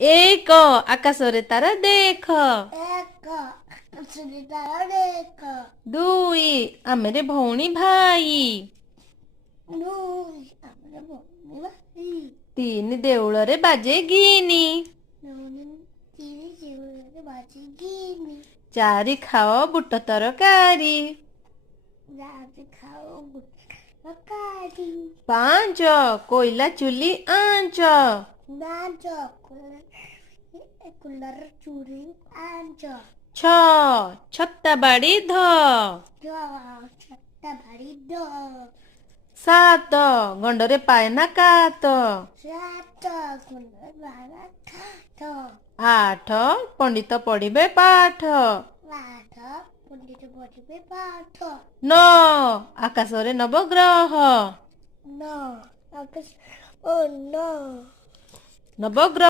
ଏକ ଆକାଶରେ ତାରା ଦେଖ। ଏକ ଆକାଶରେ ତାରା ଦେଖ। ଦୁଇ ଆମେରେ ଭଉଣୀ ଭାଇ। ଦୁଇ ଆମର ଭଉଣୀ ଭାଇ। ତିନି ଦେଉଳରେ ବାଜେ ଗିନି। ତିନି ଶିଉଳରେ ବାଜେ ଗିନି। ଚାରି ଖାଅ ବୁଟ ତରକାରୀ। ଚାରି ଖାଅ ବୁଟ ତରକାରୀ। ପାଞ୍ଚ କୋଇଲା ଚୁଲି ଆଞ୍ଚ। ପାଞ୍ଚ କୁଲର ଚୁଲି ଆଞ୍ଚ। ଛଅ ଛତା ବାଡ଼ି ଧ। ଛତା ବାଡ଼ି ଧ। ସାତ ଗଣ୍ଡରେ ପାଏନା କାତ। ସାତ କୁଲର ବାଡ଼ା କାଠ। ଆଠ ପଣ୍ଡିତ ପଢ଼ିବେ ପାଠ। ଆଠ ପଣ୍ଡିତ ପଢ଼ିବେ ପାଠ। ନଅ ଆକାଶରେ ନବଗ୍ରହ। ନଅ ଆକାଶ ଓ ନଅ ନବଗ୍ରହ